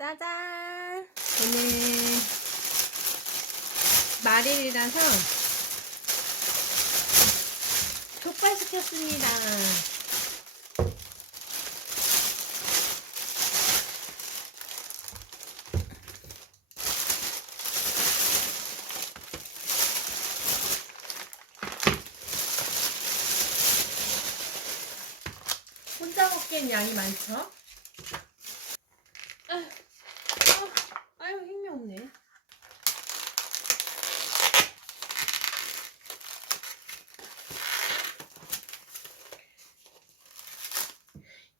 짜잔! 오늘 말일이라서 족발 시켰습니다. 혼자 먹기엔 양이 많죠? 아휴, 아, 아유 힘이 없네.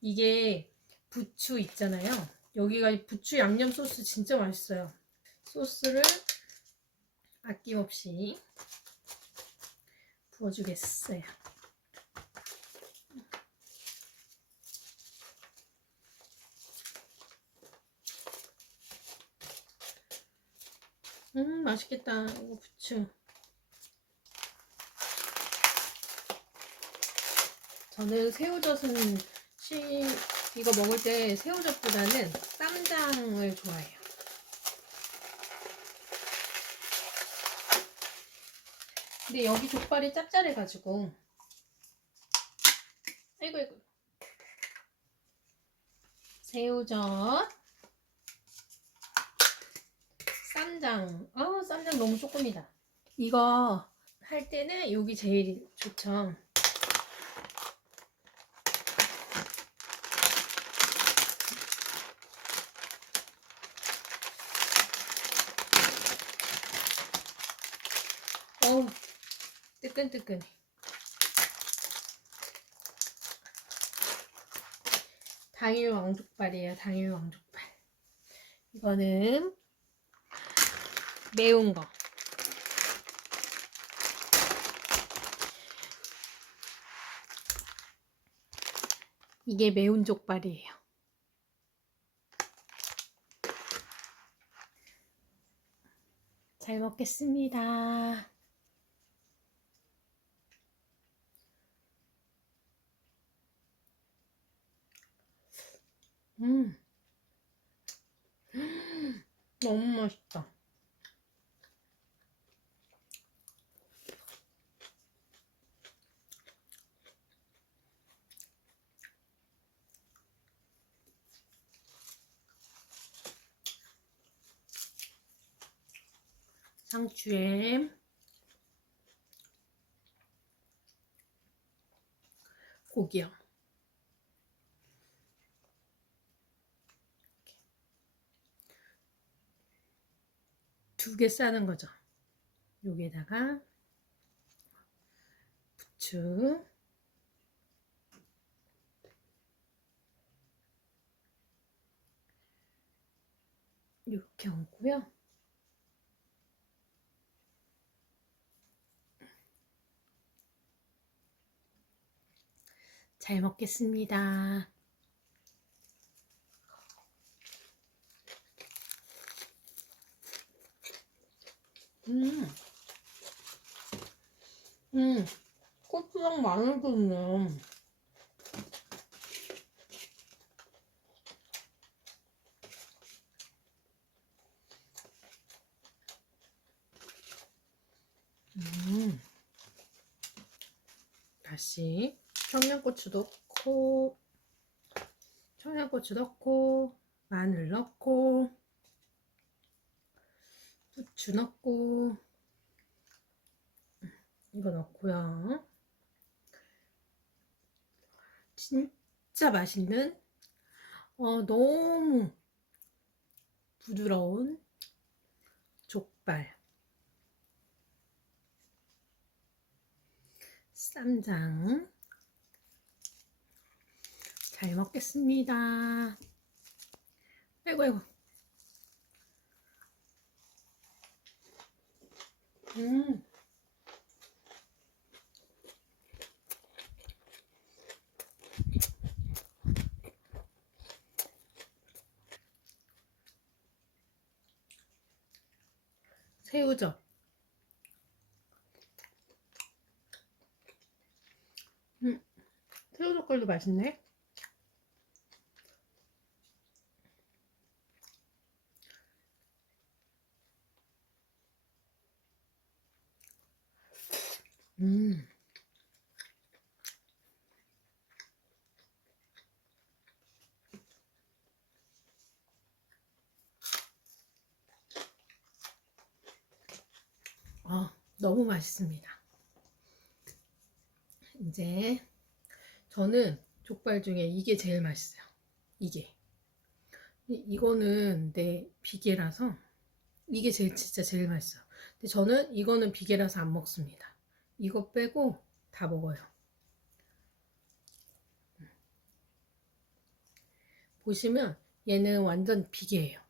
이게 부추 있잖아요. 여기가 부추 양념 소스 진짜 맛있어요. 소스를 아낌없이 부어주겠어요. 음 맛있겠다. 이거 부추. 저는 새우젓은 시 이거 먹을 때 새우젓보다는 쌈장을 좋아해요. 근데 여기 족발이 짭짤해가지고. 아이고 아이고. 새우젓. 쌈장. 아 쌈장 너무 조금이다. 이거 할 때는 여기 제일 좋죠 어우 뜨끈뜨끈해. 당일 왕족발이에요 당일 왕족발. 이거는 매운 거. 이게 매운 족발이에요. 잘 먹겠습니다 음. 너무 맛있다. 상추에 고기요. 두 개 싸는 거죠. 여기에다가 부추 이렇게 얹고요. 잘 먹겠습니다. 음. 음. 고추랑 마늘도 있네. 음. 다시 청양고추 넣고 청양고추 넣고 마늘 넣고 후추 넣고 이거 넣고요. 진짜 맛있는 어, 너무 부드러운 족발 쌈장 잘 먹겠습니다. 아이고 아이고 음. 새우젓. 음, 새우젓갈도 맛있네. 음. 아, 너무 맛있습니다. 이제 저는 족발 중에 이게 제일 맛있어요. 이게. 이- 이거는 내 비계라서 이게 제일 진짜 제일 맛있어요. 근데 저는 이거는 비계라서 안 먹습니다. 이거 빼고 다 먹어요. 보시면 얘는 완전 비계예요.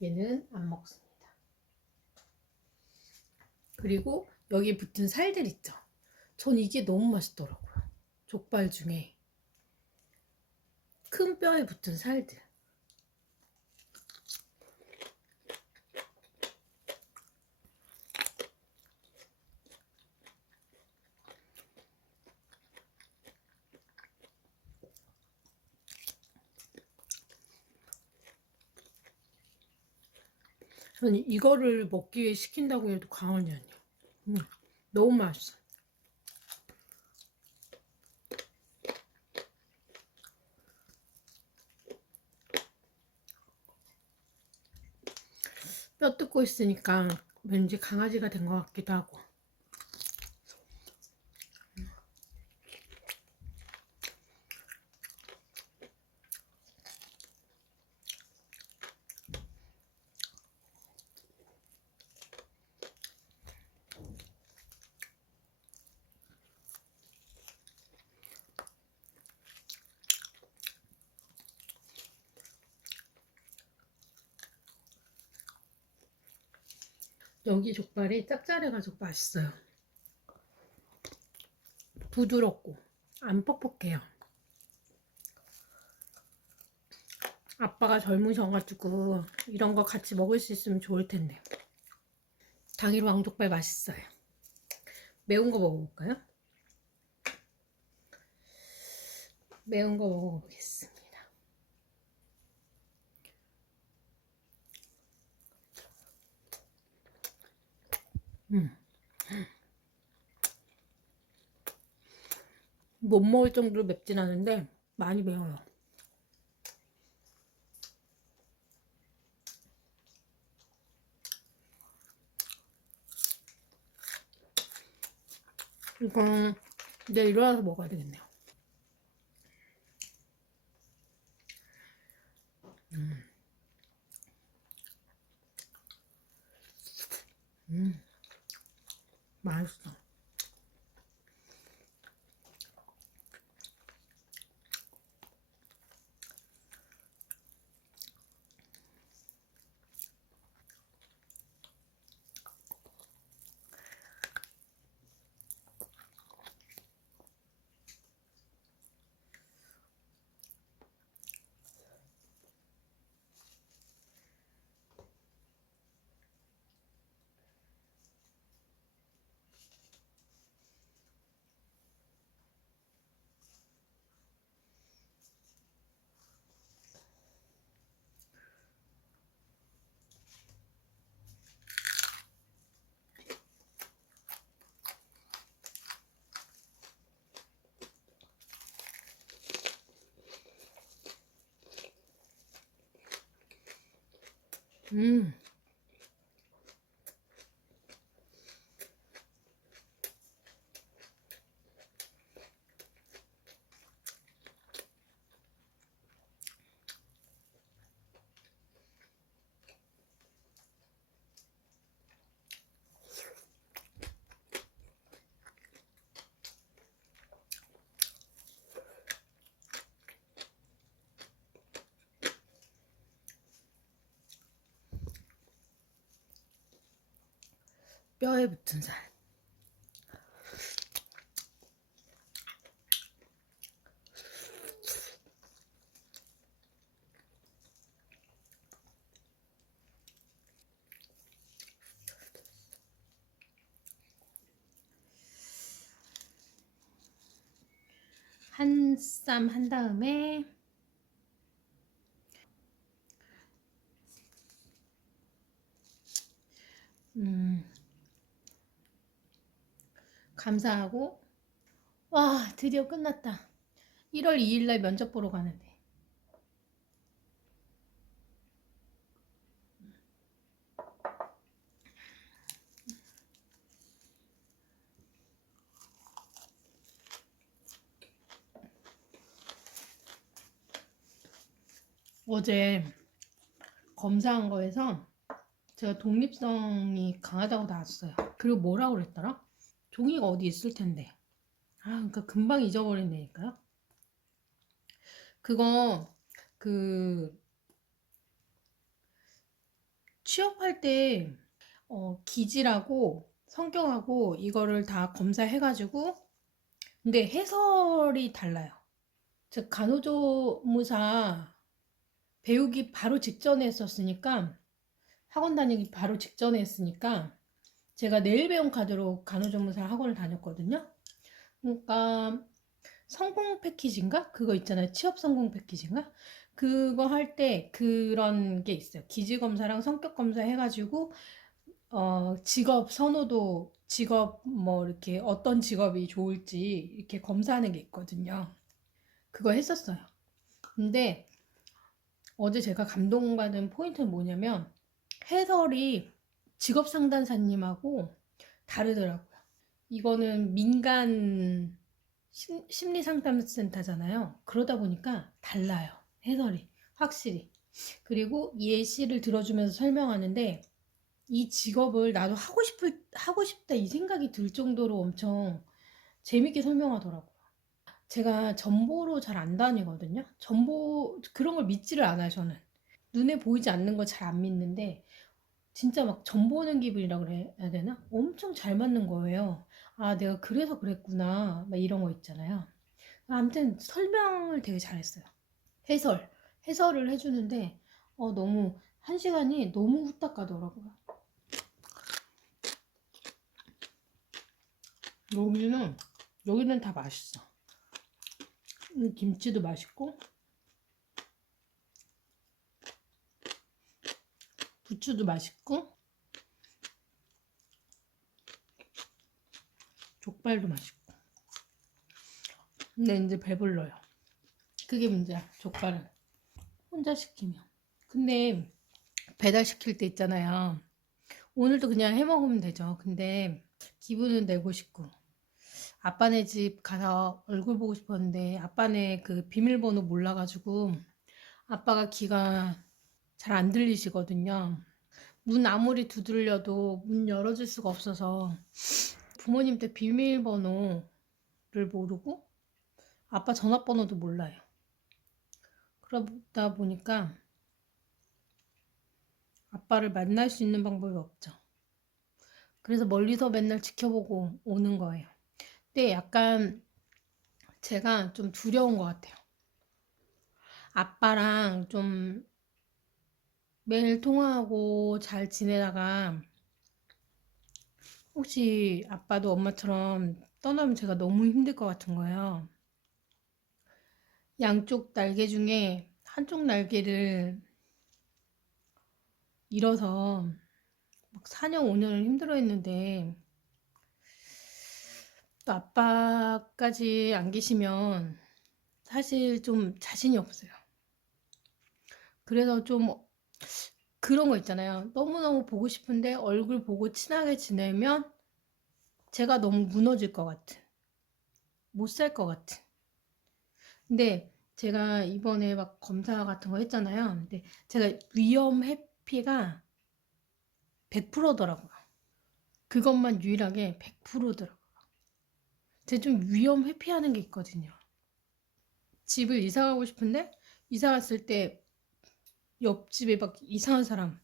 얘는 안 먹습니다. 그리고 여기 붙은 살들 있죠. 전 이게 너무 맛있더라고요. 족발 중에 큰 뼈에 붙은 살들. 저는 이거를 먹기 위해 시킨다고 해도 과언이 아니에요. 음, 너무 맛있어. 뼈 뜯고 있으니까 왠지 강아지가 된 것 같기도 하고. 여기 족발이 짭짤해가지고 맛있어요. 부드럽고 안 뻑뻑해요. 아빠가 젊으셔가지고 이런 거 같이 먹을 수 있으면 좋을 텐데. 당일 왕족발 맛있어요. 매운 거 먹어볼까요? 매운 거 먹어보겠습니다. 음. 못 먹을 정도로 맵진 않은데 많이 매워요. 이건 내일 일어나서 먹어야 되겠네요. 음. 음. 맛있어. 음. 뼈에 붙은 살. 한 쌈 한 다음에 음 감사하고 와 드디어 끝났다 1월 2일 날 면접 보러 가는데 어제 검사한 거에서 제가 독립성이 강하다고 나왔어요. 그리고 뭐라고 그랬더라? 종이가 어디 있을 텐데. 아, 그러니까 금방 잊어버린다니까요. 그거 그 취업할 때 어, 기질하고 성격하고 이거를 다 검사해가지고 근데 해설이 달라요. 즉 간호조무사 배우기 바로 직전에 했었으니까 학원 다니기 바로 직전에 했으니까 제가 내일 배움 카드로 간호조무사 학원을 다녔거든요. 그러니까 성공 패키지인가? 그거 있잖아요. 취업 성공 패키지인가? 그거 할 때 그런 게 있어요. 기질 검사랑 성격 검사 해가지고 어, 직업 선호도 직업 뭐 이렇게 어떤 직업이 좋을지 이렇게 검사하는 게 있거든요. 그거 했었어요. 근데 어제 제가 감동받은 포인트는 뭐냐면 해설이 직업 상담사님하고 다르더라고요. 이거는 민간 심, 심리 상담센터잖아요. 그러다 보니까 달라요. 해설이 확실히. 그리고 예시를 들어주면서 설명하는데 이 직업을 나도 하고 싶을 하고 싶다 이 생각이 들 정도로 엄청 재밌게 설명하더라고요. 제가 전보로 잘 안 다니거든요. 전보 그런 걸 믿지를 않아요, 저는. 눈에 보이지 않는 거잘안 믿는데 진짜 막 전보는 기분이라 그래야 되나? 엄청 잘 맞는 거예요. 아, 내가 그래서 그랬구나. 막 이런 거 있잖아요. 아무튼 설명을 되게 잘했어요. 해설, 해설을 해주는데 어, 너무 한 시간이 너무 후딱 가더라고요. 여기는 여기는 다 맛있어. 이 김치도 맛있고 부추도 맛있고 족발도 맛있고. 근데 이제 배불러요. 그게 문제야 족발은. 혼자 시키면. 근데 배달 시킬 때 있잖아요. 오늘도 그냥 해 먹으면 되죠. 근데 기분은 내고 싶고. 아빠네 집 가서 얼굴 보고 싶었는데 아빠네 그 비밀번호 몰라가지고 아빠가 귀가 잘 안 들리시거든요. 문 아무리 두들려도 문 열어줄 수가 없어서 부모님 댁 비밀번호를 모르고 아빠 전화번호도 몰라요. 그러다 보니까 아빠를 만날 수 있는 방법이 없죠. 그래서 멀리서 맨날 지켜보고 오는 거예요. 근데 약간 제가 좀 두려운 것 같아요. 아빠랑 좀 매일 통화하고 잘 지내다가 혹시 아빠도 엄마처럼 떠나면 제가 너무 힘들 것 같은 거예요. 양쪽 날개 중에 한쪽 날개를 잃어서 막 4년, 5년을 힘들어 했는데 또 아빠까지 안 계시면 사실 좀 자신이 없어요. 그래서 좀 그런 거 있잖아요. 너무너무 보고 싶은데 얼굴 보고 친하게 지내면 제가 너무 무너질 것 같은. 못 살 것 같은. 근데 제가 이번에 막 검사 같은 거 했잖아요. 근데 제가 위험 회피가 100%더라고요. 그것만 유일하게 100%더라고요. 제가 좀 위험 회피하는 게 있거든요. 집을 이사 가고 싶은데 이사 갔을 때 옆집에 막 이상한 사람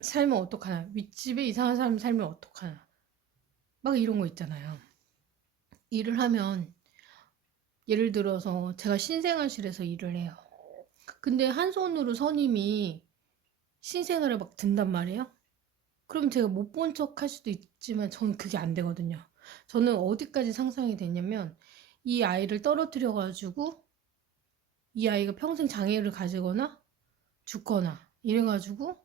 살면 어떡하나? 윗집에 이상한 사람 살면 어떡하나? 막 이런 거 있잖아요. 일을 하면 예를 들어서 제가 신생아실에서 일을 해요. 근데 한 손으로 선임이 신생아를 막 든단 말이에요. 그럼 제가 못 본 척 할 수도 있지만 저는 그게 안 되거든요. 저는 어디까지 상상이 되냐면 이 아이를 떨어뜨려 가지고 이 아이가 평생 장애를 가지거나 죽거나 이래가지고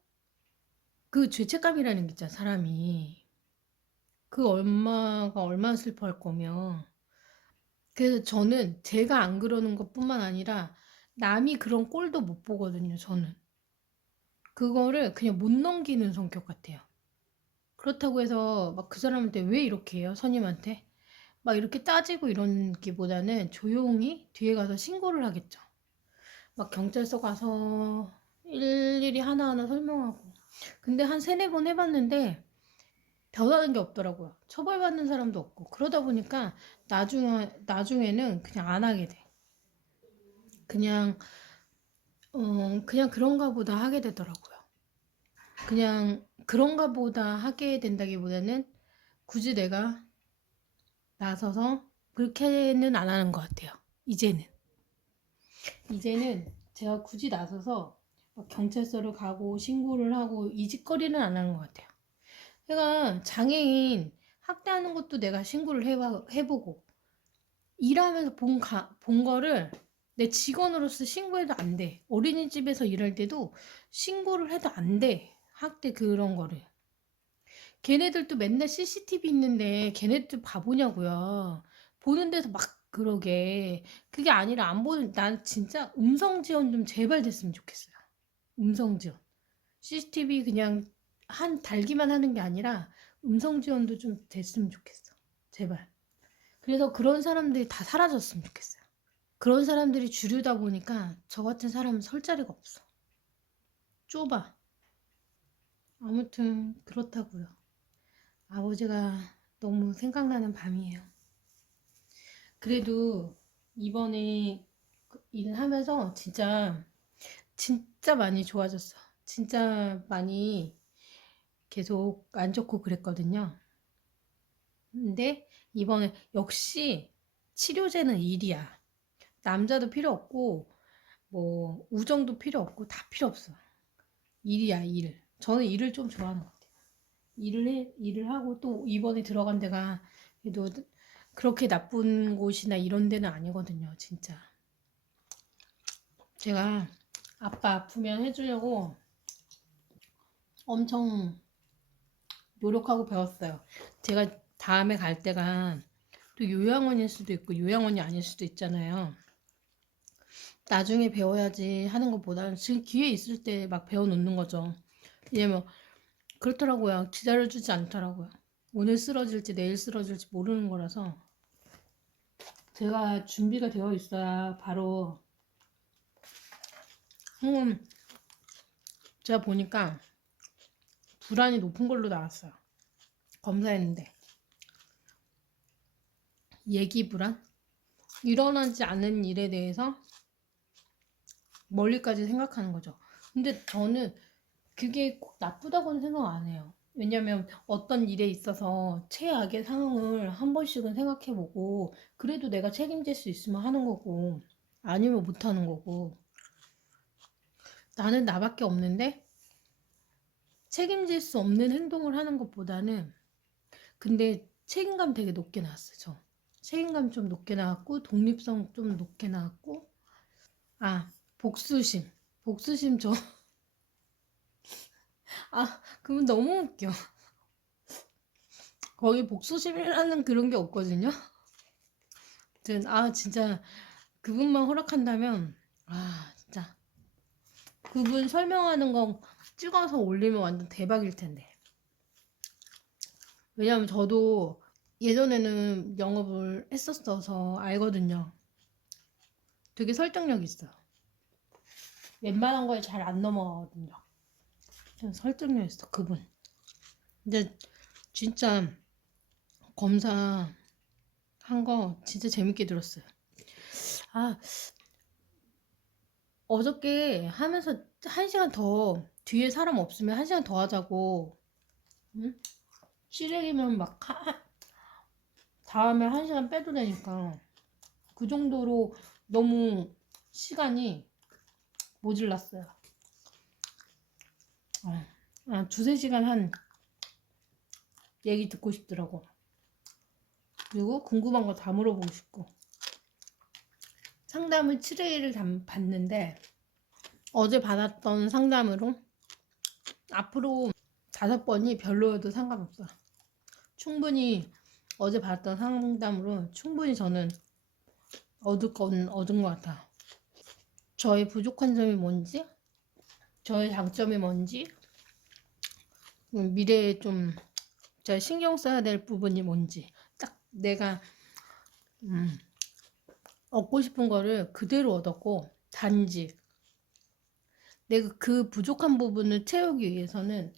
그 죄책감이라는 게 있잖아 사람이 그 엄마가 얼마나 슬퍼할 거면. 그래서 저는 제가 안 그러는 것뿐만 아니라 남이 그런 꼴도 못 보거든요, 저는. 그거를 그냥 못 넘기는 성격 같아요. 그렇다고 해서 막 그 사람한테 왜 이렇게 해요? 선임한테? 막 이렇게 따지고 이런기보다는 조용히 뒤에 가서 신고를 하겠죠. 막 경찰서 가서 일일이 하나하나 설명하고. 근데 한 세네 번 해봤는데 변하는 게 없더라고요. 처벌받는 사람도 없고. 그러다 보니까 나중, 나중에는 그냥 안 하게 돼. 그냥, 어, 그냥 그런가 보다 하게 되더라고요. 그냥 그런가 보다 하게 된다기보다는 굳이 내가 나서서 그렇게는 안 하는 것 같아요. 이제는. 이제는 제가 굳이 나서서 막 경찰서를 가고 신고를 하고 이 짓거리는 안 하는 것 같아요. 내가 장애인 학대하는 것도 내가 신고를 해봐, 해보고 일하면서 본, 가, 본 거를 내 직원으로서 신고해도 안 돼. 어린이집에서 일할 때도 신고를 해도 안 돼. 학대 그런 거를. 걔네들도 맨날 CCTV 있는데 걔네들 바보냐고요. 보는 데서 막 그러게. 그게 아니라 안 보는, 난 진짜 음성 지원 좀 제발 됐으면 좋겠어요. 음성 지원. CCTV 그냥 한 달기만 하는 게 아니라 음성 지원도 좀 됐으면 좋겠어. 제발. 그래서 그런 사람들이 다 사라졌으면 좋겠어요. 그런 사람들이 주류다 보니까 저 같은 사람은 설 자리가 없어. 좁아. 아무튼 그렇다고요. 아버지가 너무 생각나는 밤이에요. 그래도 이번에 그 일을 하면서 진짜 진 짜 많이 좋아졌어. 진짜 많이 계속 안 좋고 그랬거든요. 근데 이번에 역시 치료제는 일이야. 남자도 필요 없고 뭐 우정도 필요 없고 다 필요 없어. 일이야 일. 저는 일을 좀 좋아하는 것 같아요. 일을 해 일을 하고 또 이번에 들어간 데가 그래도 그렇게 나쁜 곳이나 이런 데는 아니거든요. 진짜. 제가 아빠 아프면 해주려고 엄청 노력하고 배웠어요. 제가 다음에 갈 때가 또 요양원일 수도 있고 요양원이 아닐 수도 있잖아요. 나중에 배워야지 하는 것보다는 지금 기회 있을 때 막 배워놓는 거죠. 왜냐면 그렇더라고요. 기다려주지 않더라고요. 오늘 쓰러질지 내일 쓰러질지 모르는 거라서 제가 준비가 되어 있어야 바로 음, 제가 보니까 불안이 높은 걸로 나왔어요. 검사했는데 예기 불안? 일어나지 않은 일에 대해서 멀리까지 생각하는 거죠. 근데 저는 그게 꼭 나쁘다고는 생각 안 해요. 왜냐면 어떤 일에 있어서 최악의 상황을 한 번씩은 생각해보고 그래도 내가 책임질 수 있으면 하는 거고 아니면 못 하는 거고 나는 나밖에 없는데 책임질 수 없는 행동을 하는 것보다는 근데 책임감 되게 높게 나왔어요. 저. 책임감 좀 높게 나왔고 독립성 좀 높게 나왔고 아 복수심 복수심 저 아, 그분 너무 웃겨. 거기 복수심이라는 그런 게 없거든요. 아, 진짜, 그분만 허락한다면, 아. 그분 설명하는 거 찍어서 올리면 완전 대박일 텐데. 왜냐면 저도 예전에는 영업을 했었어서 알거든요. 되게 설득력 있어요. 웬만한 거에 잘 안 넘어가거든요. 좀 설득력 있어 그분. 근데 진짜 검사 한 거 진짜 재밌게 들었어요. 아 어저께 하면서 한 시간 더 뒤에 사람 없으면 한 시간 더 하자고. 응? 시래기면 막 하, 다음에 한 시간 빼도 되니까 그 정도로 너무 시간이 모질랐어요. 아, 아, 두세 시간 한 얘기 듣고 싶더라고. 그리고 궁금한 거 다 물어보고 싶고. 상담을 7회를 받는데 어제 받았던 상담으로 앞으로 다섯 번이 별로여도 상관없어. 충분히 어제 받았던 상담으로 충분히 저는 얻을 건 얻은 것 같아. 저의 부족한 점이 뭔지, 저의 장점이 뭔지, 음, 미래에 좀 제가 신경 써야 될 부분이 뭔지, 딱 내가 음, 얻고 싶은 거를 그대로 얻었고, 단지. 내가 그 부족한 부분을 채우기 위해서는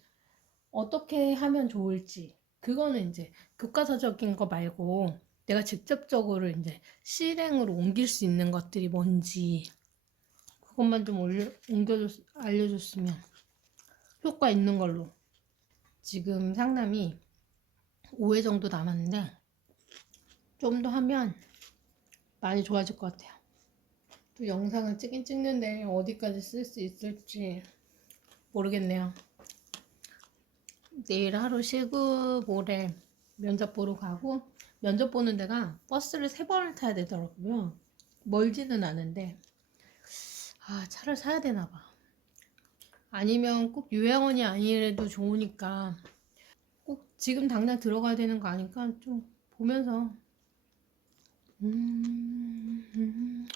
어떻게 하면 좋을지, 그거는 이제 교과서적인 거 말고 내가 직접적으로 이제 실행으로 옮길 수 있는 것들이 뭔지 그것만 좀 올려, 옮겨줬, 알려줬으면 효과 있는 걸로. 지금 상담이 5회 정도 남았는데 좀 더 하면 많이 좋아질 것 같아요. 또 영상을 찍긴 찍는데 어디까지 쓸 수 있을지 모르겠네요. 내일 하루 쉬고 모레 면접 보러 가고 면접 보는 데가 버스를 세 번을 타야 되더라고요. 멀지는 않은데 아 차를 사야 되나 봐. 아니면 꼭 요양원이 아니래도 좋으니까 꼭 지금 당장 들어가야 되는 거 아니까 좀 보면서 음, 음,